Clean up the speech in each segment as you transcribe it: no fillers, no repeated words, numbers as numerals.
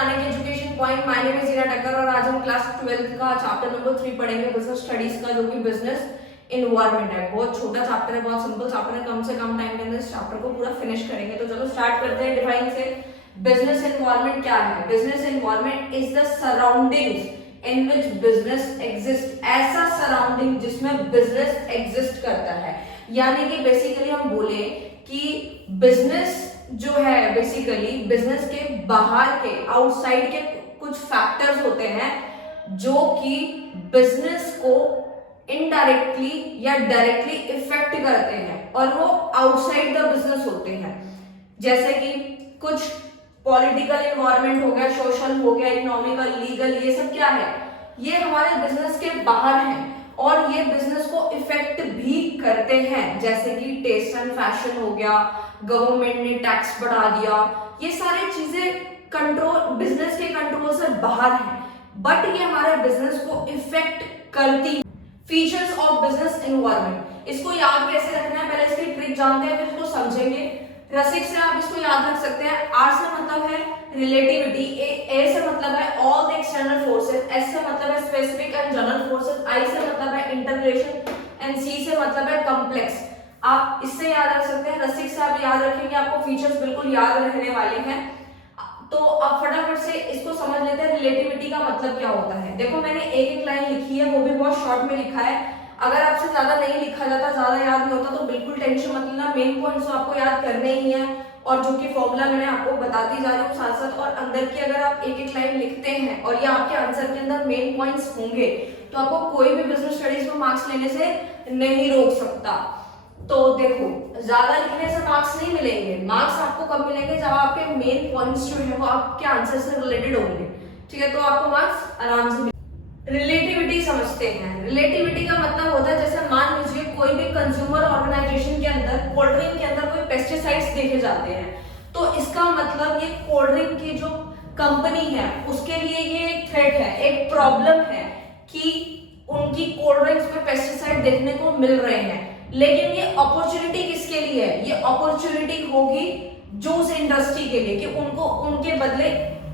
Nanak education point. My name is Reena टक्कर और आज हम क्लास 12th का चैप्टर नंबर 3 पढ़ेंगे, बिजनेस स्टडीज का, जो कि बिजनेस इन्वायरमेंट है। बहुत छोटा चैप्टर है, बहुत सिंपल चैप्टर है, कम से कम टाइम के अंदर इस चैप्टर को पूरा फिनिश करेंगे। तो चलो स्टार्ट करते हैं डिफाइन से। बिजनेस इन्वायरमेंट क्या है? Business environment is the surroundings in which business exist. ऐसा सराउंडिंग जिसमें बिजनेस एग्जिस्ट करता है, यानी कि बेसिकली हम बोले कि बिजनेस जो है, बेसिकली बिजनेस के बाहर के, आउटसाइड के कुछ फैक्टर्स होते हैं जो कि बिजनेस को इनडायरेक्टली या डायरेक्टली इफेक्ट करते हैं, और वो आउटसाइड द बिजनेस होते हैं। जैसे कि कुछ पॉलिटिकल एनवायरनमेंट हो गया, सोशल हो गया, इकोनॉमिकल, लीगल, ये सब क्या है? ये हमारे बिजनेस के बाहर हैं और ये बिजनेस को इफेक्ट भी करते हैं। जैसे कि टेस्ट एंड फैशन हो गया, गवर्नमेंट ने टैक्स बढ़ा दिया, ये सारी चीजें कंट्रोल, बिजनेस के कंट्रोल से बाहर है, बट ये हमारे बिजनेस को इफेक्ट करती। फीचर्स ऑफ बिजनेस एनवायरनमेंट, इसको याद कैसे रखना है, पहले इसकी ट्रिक जानते हैं, फिर इसको समझेंगे। रसिक से आप इसको याद रख सकते हैं। आर से मतलब है रिलेटिविटी, ए से मतलब है all the external forces, S से मतलब है स्पेसिफिक एंड जनरल फोर्सेस, आई से मतलब है इंटररिलेशन, एंड सी से मतलब है कॉम्प्लेक्स। आप इससे याद रख सकते हैं। रसिक से आप याद रखेंगे, आपको फीचर्स बिल्कुल याद रहने वाले हैं। तो आप फटाफट से इसको समझ लेते हैं, रिलेटिविटी का मतलब क्या होता है। देखो मैंने एक एक लाइन लिखी है, वो भी बहुत शॉर्ट में लिखा है। अगर आपसे ज्यादा नहीं लिखा जाता, ज्यादा याद नहीं होता, तो बिल्कुल टेंशन मत लेना, मेन पॉइंट्स तो आपको याद करने ही है, और जो कि फॉर्मूला मैंने आपको बताती जा रही हूँ साथ साथ। और अंदर की अगर आप एक एक लाइन लिखते हैं और ये आपके आंसर के अंदर मेन पॉइंट्स होंगे, तो आपको कोई भी बिजनेस स्टडीज में मार्क्स लेने से नहीं रोक सकता। तो देखो, ज्यादा लिखने से मार्क्स नहीं मिलेंगे, मार्क्स आपको कब मिलेंगे? जब आपके मेन पॉइंट्स जो है वो आपके आंसर से रिलेटेड होंगे, ठीक है? तो आपको मार्क्स आराम से। रिलेटिविटी समझते हैं। रिलेटिविटी का मतलब होता है, जैसे मान लीजिए कोई भी कंज्यूमर ऑर्गेनाइजेशन के अंदर, कोल्ड ड्रिंक के अंदर कोई पेस्टिसाइड्स देखे जाते हैं, तो इसका मतलब ये कोल्ड ड्रिंक की जो कंपनी है उसके लिए ये एक थ्रेट है, एक प्रॉब्लम है कि उनकी कोल्ड ड्रिंक्स में पेस्टिसाइड देखने को मिल रहे हैं। लेकिन ये अपॉर्चुनिटी किसके लिए है? ये अपॉर्चुनिटी होगी जूस इंडस्ट्री के लिए, कि उनको उनके बदले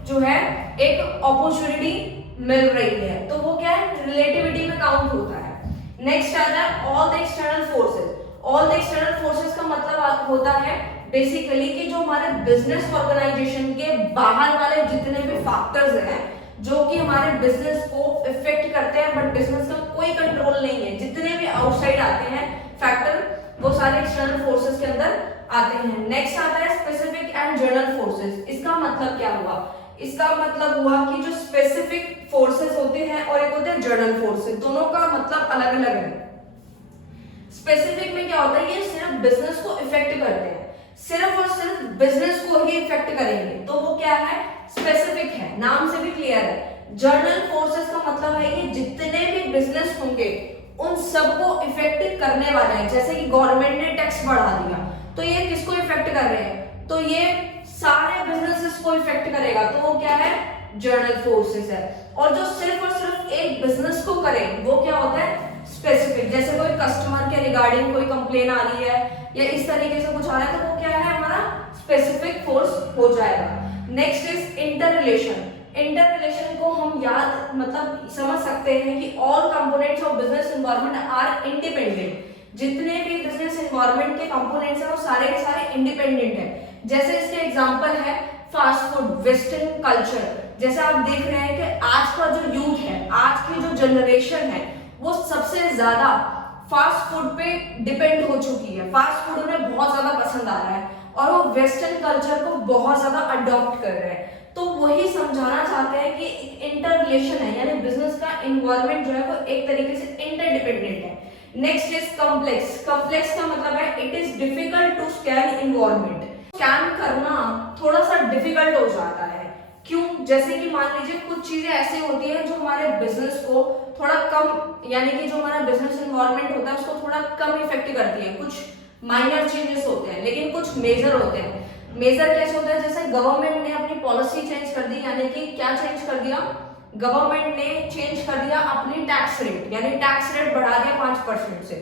जो है एक अपॉर्चुनिटी मिल रही है। तो वो क्या है? रिलेटिविटी में काउंट होता है। नेक्स्ट आता है all the external forces. All the external forces का मतलब होता है बेसिकली कि जो हमारे बिजनेस ऑर्गेनाइजेशन के बाहर वाले जितने भी फैक्टर्स हैं जो कि हमारे बिजनेस को इफेक्ट करते हैं, बट बिजनेस का कोई कंट्रोल नहीं है, जितने भी आउटसाइड आते हैं फैक्टर, वो सारे एक्सटर्नल फोर्सेस के अंदर आते हैं। नेक्स्ट आता है स्पेसिफिक एंड जनरल फोर्सेस। इसका मतलब क्या हुआ? इसका मतलब हुआ कि जो स्पेसिफिक फोर्सेस होते हैं और एक होते हैं जनरल फोर्सेस, दोनों का मतलब अलग अलग है। स्पेसिफिक में क्या होता है? ये सिर्फ बिजनेस को इफेक्ट करते हैं, सिर्फ और सिर्फ बिजनेस को ही इफेक्ट करेंगे, तो वो क्या है? स्पेसिफिक है, नाम से भी क्लियर है। जनरल फोर्सेस का मतलब है ये जितने भी बिजनेस होंगे उन सबको इफेक्ट करने वाला है। जैसे कि गवर्नमेंट ने टैक्स बढ़ा दिया, तो ये किसको इफेक्ट कर रहे हैं? तो ये सारे बिजनेसेस को इफेक्ट करेगा, तो वो क्या है? जनरल फोर्सेस है। और जो सिर्फ और सिर्फ एक बिजनेस को करे वो क्या होता है? स्पेसिफिक। जैसे कोई कस्टमर के रिगार्डिंग कोई कंप्लेन आ रही है या इस तरीके से कुछ आ रहा है, तो वो क्या है? हमारा स्पेसिफिक फोर्स हो जाएगा। Next is interrelation. Interrelation को हम याद मतलब समझ सकते हैं कि all components of business environment are independent. जितने भी बिजनेस एनवायरनमेंट के कंपोनेंट्स हैं वो सारे के सारे इंडिपेंडेंट हैं। जैसे इसके एग्जांपल है फास्ट फूड, वेस्टर्न कल्चर। जैसे आप देख रहे हैं कि आज का जो यूथ है, आज की जो जनरेशन है, वो सबसे ज्यादा फास्ट फूड पे डिपेंड हो चुकी है। फास्ट फूड उन्हें बहुत ज्यादा पसंद आ रहा है और वो वेस्टर्न कल्चर को बहुत ज्यादा अडॉप्ट कर रहे हैं। तो वही समझाना चाहते हैं कि इंटर रिलेशन है, यानी बिजनेस का एनवायरनमेंट जो है वो एक तरीके से इंटरडिपेंडेंट है। Next is complex. कॉम्प्लेक्स का मतलब है it is difficult to scan environment. Scan करना थोड़ा सा डिफिकल्ट हो जाता है। क्यों? जैसे कि मान लीजिए कुछ चीजें ऐसी होती है जो हमारे बिजनेस को थोड़ा कम, यानी कि जो हमारा बिजनेस एनवायरनमेंट होता है उसको थोड़ा कम इफेक्ट करती है। कुछ माइनर चेंजेस होते हैं, लेकिन कुछ मेजर होते हैं। मेजर कैसे होता है? जैसे गवर्नमेंट ने अपनी पॉलिसी चेंज कर दी, यानी कि क्या चेंज कर दिया? गवर्नमेंट ने चेंज कर दिया अपनी टैक्स रेट, यानी टैक्स रेट बढ़ा दिया 5% से।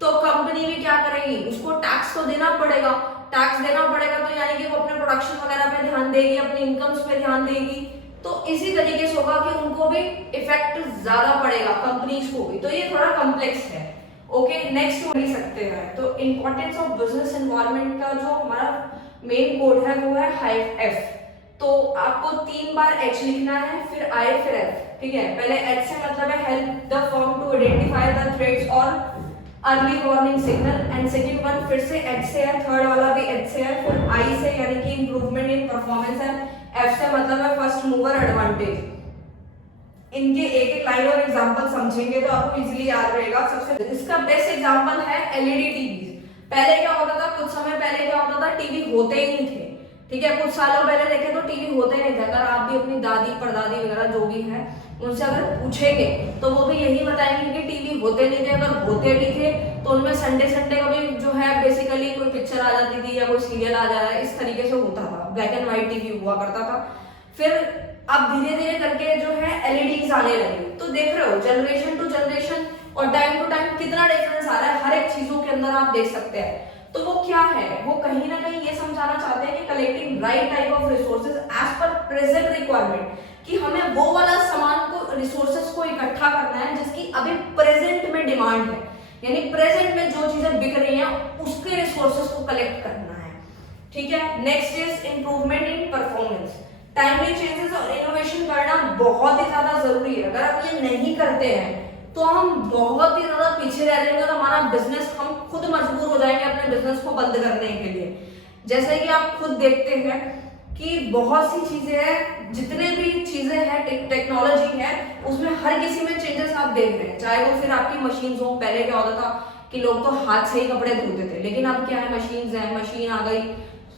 तो कंपनी भी क्या करेगी? उसको टैक्स तो देना पड़ेगा। टैक्स देना पड़ेगा तो यानी कि वो अपने प्रोडक्शन वगैरह पे ध्यान देगी, अपनी इनकम्स पे ध्यान देगी, तो इसी तरीके से होगा कि उनको भी इफेक्ट ज्यादा पड़ेगा, कंपनीज को भी। तो ये थोड़ा कॉम्प्लेक्स है। ओके, नेक्स्ट पढ़ सकते हैं। तो इंपॉर्टेंस ऑफ बिजनेस एनवायरनमेंट का जो हमारा मेन कोड है वो है हाइफ एफ। तो आपको 3 बार एच लिखना है, फिर आई, फिर एफ। ठीक है, पहले एच से मतलब है help the firm to identify the threats और early warning signal, and second one फिर से एच से है, थर्ड वाला भी एच से है, फिर आई से यानी कि इंप्रूवमेंट इन परफॉर्मेंस है, एफ से मतलब है फर्स्ट मूवर एडवांटेज। इनके एक एक लाइन और एग्जांपल समझेंगे तो आपको इजीली याद रहेगा। सबसे इसका बेस्ट एग्जांपल है एलईडी टीवी। पहले क्या होता था, कुछ समय पहले क्या होता था, टीवी होते ही नहीं थे। ठीक है, कुछ सालों पहले देखें तो टीवी होते नहीं थे। अगर आप भी अपनी दादी परदादी वगैरह जो भी है उनसे अगर पूछेंगे तो वो भी यही बताएंगे कि टीवी होते नहीं थे। अगर होते भी थे तो उनमें संडे संडे कभी जो है बेसिकली कोई पिक्चर आ जाती थी या कोई सीरियल आ जा रहा है, इस तरीके से होता था। ब्लैक एंड व्हाइट टीवी हुआ करता था। फिर अब धीरे धीरे करके जो है एलईडीज आने लगी। तो देख रहे हो जनरेशन टू जनरेशन और टाइम टू टाइम कितना डिफरेंस आ रहा है हर एक चीजों के अंदर, आप देख सकते हैं। तो वो क्या है, वो कहीं ना कहीं ये समझाना चाहते हैं कि collecting right type of resources as per present requirement, कि हमें वो वाला सामान को, रिसोर्सेज को इकट्ठा करना है जिसकी अभी प्रेजेंट में डिमांड है, यानी प्रेजेंट में जो चीजें बिक रही हैं उसके रिसोर्सेज को कलेक्ट करना है। ठीक है, next is improvement in performance. Timely changes और इनोवेशन करना बहुत ही ज्यादा जरूरी है। अगर आप ये नहीं करते हैं तो हम बहुत ही ज्यादा पीछे रह जाएंगे और हमारा बिजनेस, हम खुद मजबूर हो जाएंगे अपने बिजनेस को बंद करने के लिए। जैसे कि आप खुद देखते हैं कि बहुत सी चीजें हैं, जितने भी चीजें हैं टेक्नोलॉजी है उसमें हर किसी में चेंजेस आप देख रहे हैं। चाहे वो फिर आपकी मशीन हो, पहले क्या होता था कि लोग तो हाथ से ही कपड़े धोते थे, लेकिन अब क्या है, मशीन है, मशीन आ गई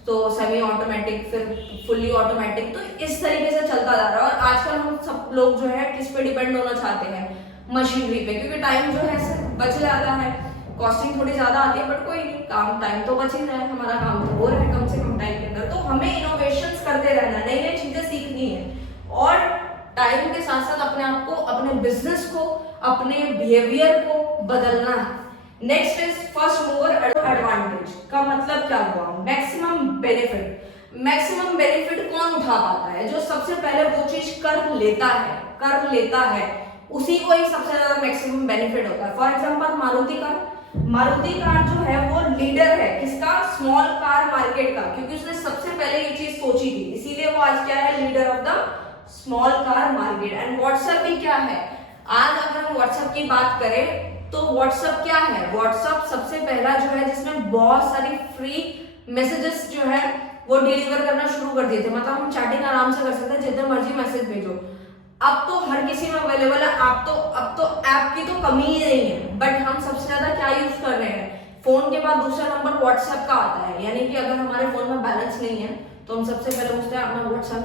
तो सेमी ऑटोमेटिक, फिर फुल्ली ऑटोमेटिक। तो इस तरीके से चलता जा रहा है। और आजकल हम सब लोग जो है किस पे डिपेंड होना चाहते हैं, मशीनरी पे, क्योंकि टाइम जो है बच जाता है। कॉस्टिंग थोड़ी ज्यादा आती है बट कोई नहीं, काम टाइम तो बच ही रहा है, हमारा काम तो हो रहा है कम से कम टाइम के अंदर। तो हमें इनोवेशंस करते रहना, नई नई चीजें सीखनी है और टाइम के साथ साथ अपने आप को, अपने बिजनेस को, अपने बिहेवियर को बदलना है। Next is first mover advantage का मतलब क्या हुआ, मैक्सिमम बेनिफिट। मैक्सिमम बेनिफिट कौन उठा पाता है, जो सबसे पहले वो चीज कर लेता है उसी को ही सबसे ज्यादा मैक्सिमम बेनिफिट होता है। फॉर एग्जांपल मारुति कार जो है वो लीडर है किसका, स्मॉल कार मार्केट का, क्योंकि उसने सबसे पहले ये चीज सोची थी, इसीलिए वो आज क्या है, leader of the small car market. And WhatsApp भी क्या है, आज अगर हम व्हाट्सएप की बात करें तो व्हाट्सएप क्या है, व्हाट्सएप सबसे पहला जो है जिसमें बहुत सारी फ्री मैसेजेस जो है वो डिलीवर करना शुरू कर दिए थे। मतलब हम चैटिंग आराम से कर सकते हैं, जितना मर्जी मैसेज भेजो। अब तो हर किसी में अवेलेबल है। अब तो ऐप की तो कमी ही नहीं है। बट हम सबसे ज्यादा क्या यूज कर रहे हैं, फोन के बाद दूसरा नंबर व्हाट्सएप का आता है। यानी कि अगर हमारे फोन में बैलेंस नहीं है तो हम सबसे पहले पूछते हैं अपना व्हाट्सएप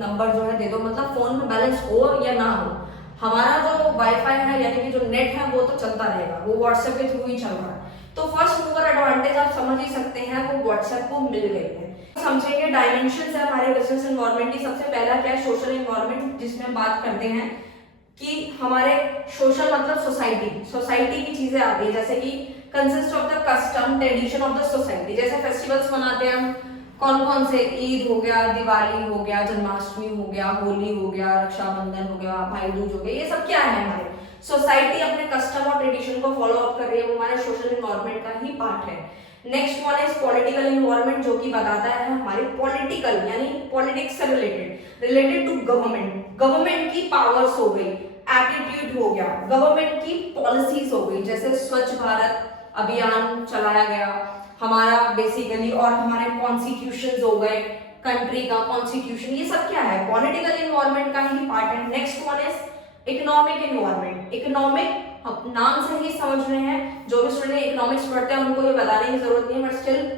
नंबर जो है दे दो। मतलब फोन में बैलेंस हो या ना हो, हमारा जो वाईफाई है यानी कि जो नेट है वो तो चलता रहेगा, वो व्हाट्सएप के थ्रू ही चल रहा है। तो फर्स्ट मूवर एडवांटेज आप समझ ही सकते हैं, वो व्हाट्सएप को मिल गई है। समझेंगे डायमेंशंस है हमारे बिजनेस एनवायरनमेंट की। सबसे पहला क्या है, सोशल एनवायरनमेंट, जिसमें बात करते हैं कि हमारे सोशल मतलब सोसाइटी की चीजें आती है, जैसे कि consist of the custom tradition of the society. जैसे फेस्टिवल्स मनाते हैं हम, कौन कौन से, ईद हो गया, दिवाली हो गया, जन्माष्टमी हो गया, होली हो गया, रक्षाबंधन हो गया, भाई दूज हो गया, ये सब क्या है, हमारे सोसाइटी अपने कस्टम और ट्रेडिशन को फॉलो अप कर रही है, वो हमारे सोशल एनवायरनमेंट का ही पार्ट है। Next one is political environment, जो कि बताता है हमारी पॉलिटिकल यानी पॉलिटिक्स से रिलेटेड टू गवर्नमेंट की पावर्स हो गई, एटीट्यूड हो गया, गवर्नमेंट की पॉलिसीज हो गई, जैसे स्वच्छ भारत अभियान चलाया गया हमारा बेसिकली, और हमारे कॉन्स्टिट्यूशंस हो गए, कंट्री का कॉन्स्टिट्यूशन, ये सब क्या है, पॉलिटिकल एनवायरनमेंट का ही पार्ट है। Next one is economic environment. Economic नाम से ही समझ रहे हैं, जो भी स्टूडेंट इकोनॉमिक्स पढ़ते हैं उनको ये बताने की जरूरत नहीं है, बट स्टिल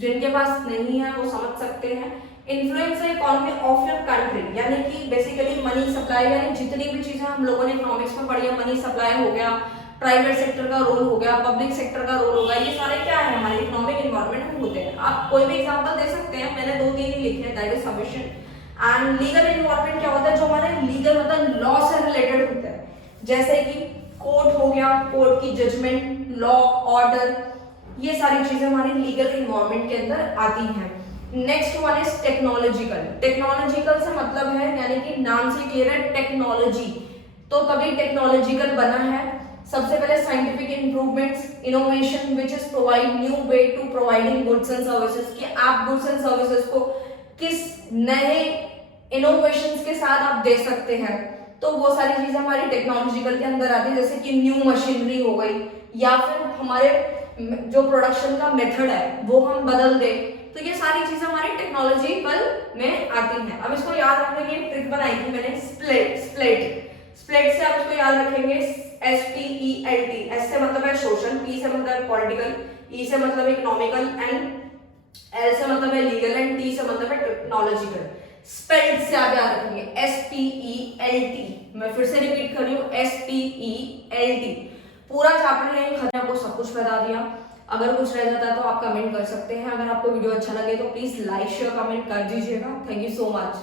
जिनके पास नहीं है वो समझ सकते हैं। Influence economy of your country, यानी कि बेसिकली मनी सप्लाई, यानी जितनी भी चीजें हम लोगों ने इकोनॉमिक्स में पढ़ी है, मनी सप्लाई हो गया, प्राइवेट सेक्टर का रोल हो गया, पब्लिक सेक्टर का रोल होगा, ये सारे क्या है हमारे इकोनॉमिक एनवायरनमेंट में होते हैं। आप कोई भी एग्जांपल दे सकते हैं, मैंने 2-3 ही लिखे हैं, that is sufficient. And legal environment क्या होता है, जो हमारे लीगल मतलब लॉ से रिलेटेड होता है, जैसे कि कोर्ट हो गया, कोर्ट की जजमेंट, लॉ, ऑर्डर, ये सारी चीजें हमारे लीगल एनवायरनमेंट के अंदर आती हैं। Next one is technological. Technological से मतलब है, यानी कि नाम से क्लियर है, टेक्नोलॉजी, तो तभी टेक्नोलॉजिकल बना है। सबसे पहले scientific improvements, innovation which is provide new way to providing goods and services, कि आप गुड्स एंड सर्विसेज को किस नए इनोवेशंस के साथ आप दे सकते हैं, तो वो सारी चीजें हमारी टेक्नोलॉजिकल के अंदर आती है। जैसे कि न्यू मशीनरी हो गई, या फिर हमारे जो प्रोडक्शन का मेथड है वो हम बदल दे, तो ये सारी चीजें हमारी टेक्नोलॉजिकल में आती हैं। अब इसको याद रखने की ट्रिक बनाई थी मैंने, स्प्लिट से आप इसको याद रखेंगे, SPELT। एस से मतलब है सोशल, P से मतलब है पॉलिटिकल, E से मतलब है इकोनॉमिकल, एंड L से मतलब है लीगल, एंड T से मतलब है टेक्नोलॉजिकल। स्पेल्ट से आप याद रखेंगे, SPELT। मैं फिर से रिपीट कर रही हूँ, SPELT। पूरा चैप्टर यही खत्म, आपको सब कुछ बता दिया। अगर कुछ रह जाता है तो आप कमेंट कर सकते हैं। अगर आपको वीडियो अच्छा लगे तो प्लीज लाइक शेयर कमेंट कर दीजिएगा। Thank you so much.